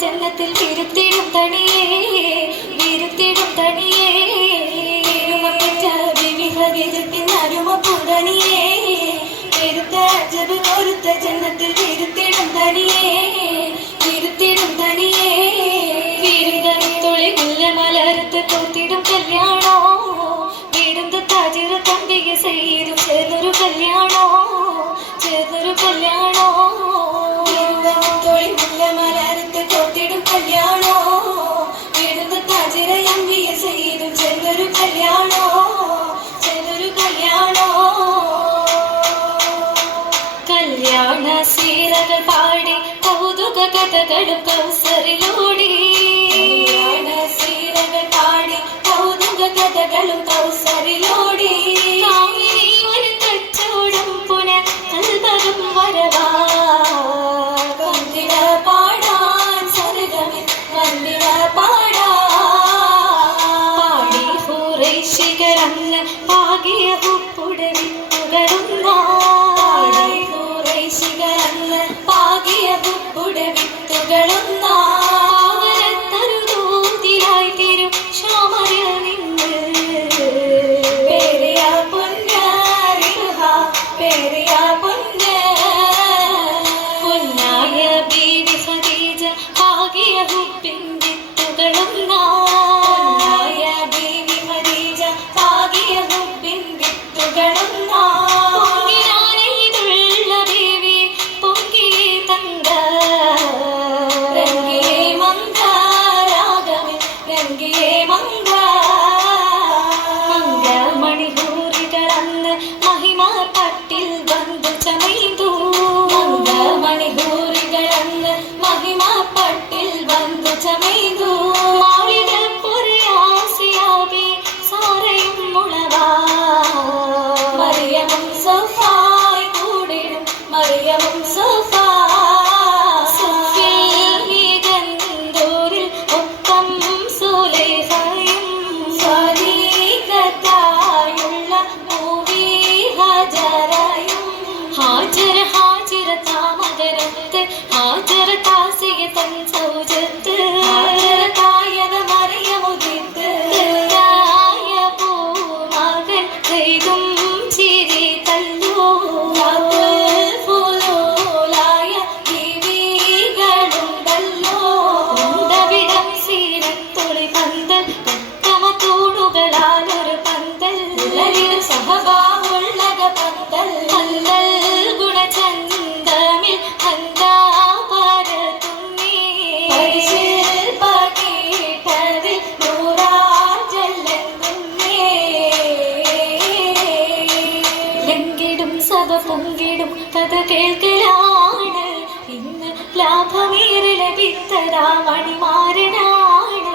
ജന്നത്തിൽ വിരുത്തിടും തണിയേ വിരുത്തിടും തണിയേ അരുമപ്പുതണിയേ വിരുത്ത അജബ് കൊരുത്ത ജന്നത്തിൽ വിരുത്തിടും തണിയേ വിരുത്തിടും തണിയേ വിരുതണിത്തൊളി മലർത്ത് കോത്തിടും കല്യാണോ വീടുന്ന താജിറ തമ്പിക ചെയ്തും ചേർന്നൊരു കല്യാണോ ചേർന്നൊരു കല്യാണോ മലർത്ത് കോത്തിടും കല്യാണോ വീടുന്ന താജിറ അമ്പിക ചെയ്തും ചേർന്നൊരു കല്യാണോ ചേർന്നൊരു കല്യാണോ കല്യാണ സീരകൾ പാടി കൗതുക കഥകളും കൗസറിലൂടി കല്യാണ സീരകൾ പാടി കൗതുക കഥകളും കൗസറിലൂടി ഒരു കച്ചവടം പുനഃ കൽപകം വരവാ വന്ദിന പാടാൻ സർഗമിൽ വന്ദിന പാടാ പാടി ഹുറൈശികരന്ന് പാകിയ ഉപ്പുടവിൽ പുകഴുന്ന പാകിയ ഉപ്പുടെ വിത്തുകളൊന്ന തരുതൂതിലായി തിരും ശ്യാമരിൽ നിന്ന് പേരിയ പൊന്നാരിഹ പേരിയ പൊന്നായ ബീവി ഖദീജ പാകിയ ഉപ്പിൻ വിത്തുകളൊന്ന ബീവി ഖദീജ പാകിയ ഉപ്പിൻ വിത്തുകളൊന്ന പൊങ്കിടും കഥ കേൾക്കലാണ് ഇന്ന് ലാഭമേറെ ലഭിത്തതാ മണിമാരനാണ്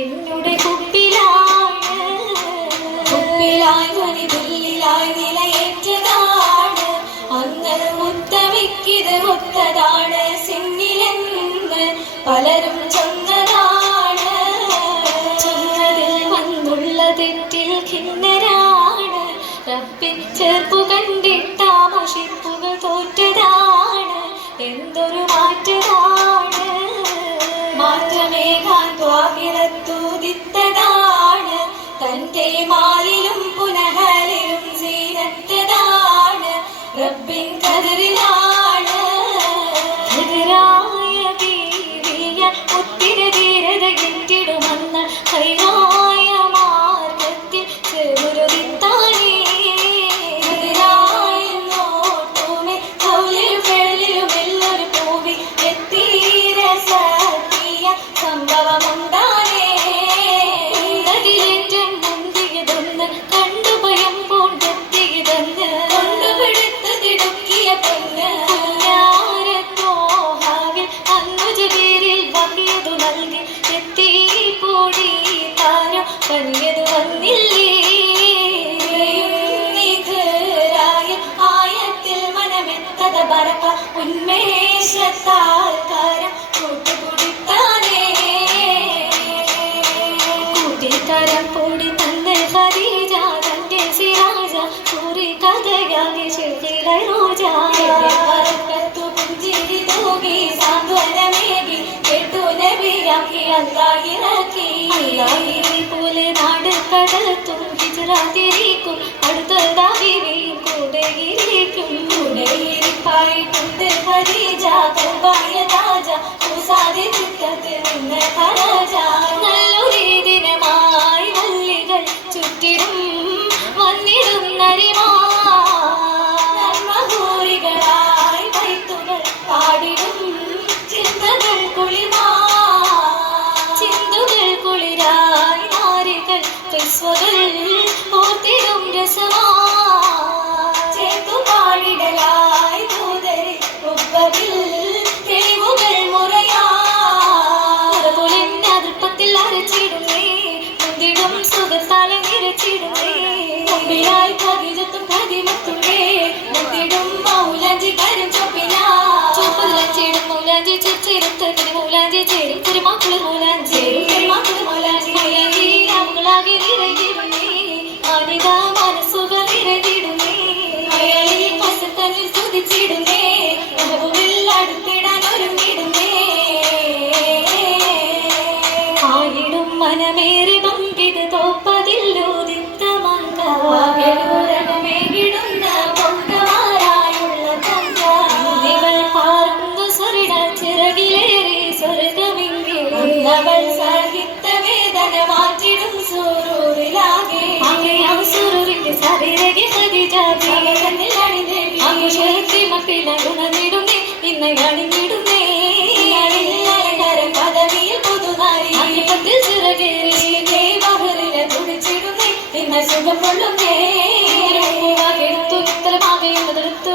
എന്നുടെ കുപ്പിലാണ് കുപ്പിലായി മണിതുള്ളിലായി നിലയേറ്റതാണ് അങ്ങനെ മുത്തമിക്കിത് ഒത്തതാണ് സിന്നിലെന്ന് പലരും ചൊന്നതാണ് ചൊന്നതിൽ വന്നുള്ള തെറ്റിൽ ഖിന്നരാണ് റബ്ബിൻ ചേർപ്പു കണ്ടിട്ട മുഷിപ്പുകൾ തോറ്റതാണ് എന്തൊരു മാറ്റമാണ് മാറ്റമേകാൻ ത്വാഹിറത്തൂതിത്തതാണ് തന്റെ മാലിലും പുനഹലിലും സീനത്തതാണ് റബ്ബിൻ കതിരിലാണ് എതിരായ ബീവിയ ഒത്തിരി ധീരത എത്തിടുമെന്ന് കൈവായ മാർഗത്തിൽ ചെറുരുതിത്താനേ ഉന്മേഷത്താൽക്കാരം കൂട്ടുകുടിത്താനേ കൂട്ടിത്തരം പൊടി തന്റെ ഖദീജ തന്റെ സിറാജ സൂറി കഥയാകെ ശിൽക്കിലെ റോജ അല്ലാഹിറക്കി. അല്ലാഹിനെ പോലെ നാട് കടത്തും ഹിജ്റത്തിരിക്കും അടുത്തതാ ബീവിയും കൂടെയിരിക്കും. കൂടെയിരിപ്പായിട്ടുണ്ട് ഖദീജ കൽബായ താജ കൂസാതെ ചിത്തത്തിൽ നിന്ന് ഖറജ. നല്ലൊരു ദിനമായി വല്ലികൾ ചുറ്റിലും വന്നിടും നരിമാ. നന്മഹൂരികളായി വൈത്തുകൾ പാടിടും ചിന്തകൾ കുളിമാ. ചിന്തുകൾ കുളിരായി നാരികൾ ക്രിസ്വകൾ ഓർത്തിടും രസമാ. ചേത്തുപാടിടലായി ദൂതരി ഉപ്പതിൽ തെളിവുകൾ മുറയാ. അതുപോലെന്നെ അതിർപ്പത്തിൽ അരച്ചിടുന്നേ മുന്തിടും സുഖത്താലെ നിരച്ചിടുന്നേ. മുമ്പിലായി ഖദീജത്തും ഖദീമത്തുണ്ടേ മുന്തിടും മൗലാഞ്ചി കരും ചൊപ്പിനാ. ചൊപ്പതിലഞ്ചിടും മൗലാഞ്ചി ചെറുത്തതിന് മൗലാഞ്ചി ചേരും തിരുമാക്കുളർ മൗലാഞ്ചി തിരുമാക്കുളർ മൗലാഞ്ചി. മകളാകെ നിറഞ്ഞിടുന്നേ അനിത മനസ്സുകൾ നിറഞ്ഞിടുന്നേ. അയാളിൽ പശത്തനിൽ സ്തുതിച്ചിടുന്നേ മെഹബൂബിൽ അടുത്തിടാൻ ഒരുങ്ങിടുന്നേ. ആയിടും മനമേറി പങ്കിത് തോപ്പതില്ലൂതിത്ത മംഗളമേകിടുന്ന പൊങ്കമാരായുള്ള തങ്ങൾ പാർന്നു സ്വരിട ചിറകിലേറി സ്വർഗമിങ്ങിവൾ സാഹിത്യ വേദന മാറ്റിടും സൂറൂരിലാകെ. അങ്ങയാം സൂറൂരിന്റെ സരിരകി ഖദീജ മപ്പിലകുണന്നിടുന്നേ ഇന്നയാണിടുന്നേ. പദവിയിൽ പുതുനാരി അനിപ്പത്തിൽ ചിറകേറി ബഹറിനെ തുടിച്ചിടുന്നേ ഇന്ന സുഖം കൊള്ളുന്നേ. എടുത്തു ഇത്തരമാകെടുത്തു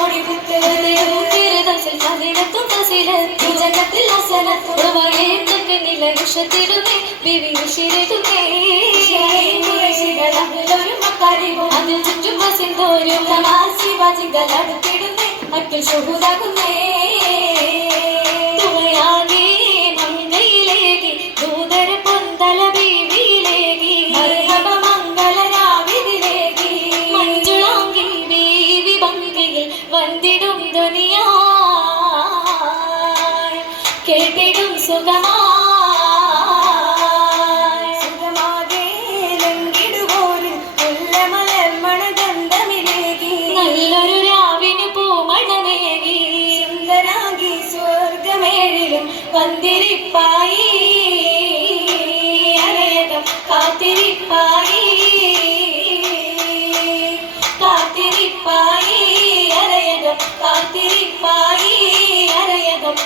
ഓടി വിത്ത് കസിലെത്തും കസിലെത്തും ജഗത്തിൽ അസലത്തുറവായേത്തൊക്കെ നിലയുഷത്തിടുന്നേ ബിവി ഉശിരകുന്നേ. ഒരു മക്കാരിവും അതിൽ ചുറ്റും വസിന്തോരും ശിവാജികൾ അടുത്തിടുന്നേ മക്കൾ ശുഭുതാകുന്നേ. തുണയാകെ മങ്കയിലേകി ദൂതര പൊന്തല ബീവിയിലേകി മംഗളരാവിതിലേകി മഞ്ജുളാങ്കി ബീവി ഭംഗിയിൽ വന്ദിടും ധ്വനിയായി കേട്ടിടും സുഖമാ. നല്ലൊരു രാവിന് പൂമണമേകി സുന്ദരാകി സ്വർഗമേഴിലും വന്തിരിപ്പായി അരയകം കാത്തിരിപ്പായി കാത്തിരിപ്പായി അരയകം കാത്തിരിപ്പായി അരയകം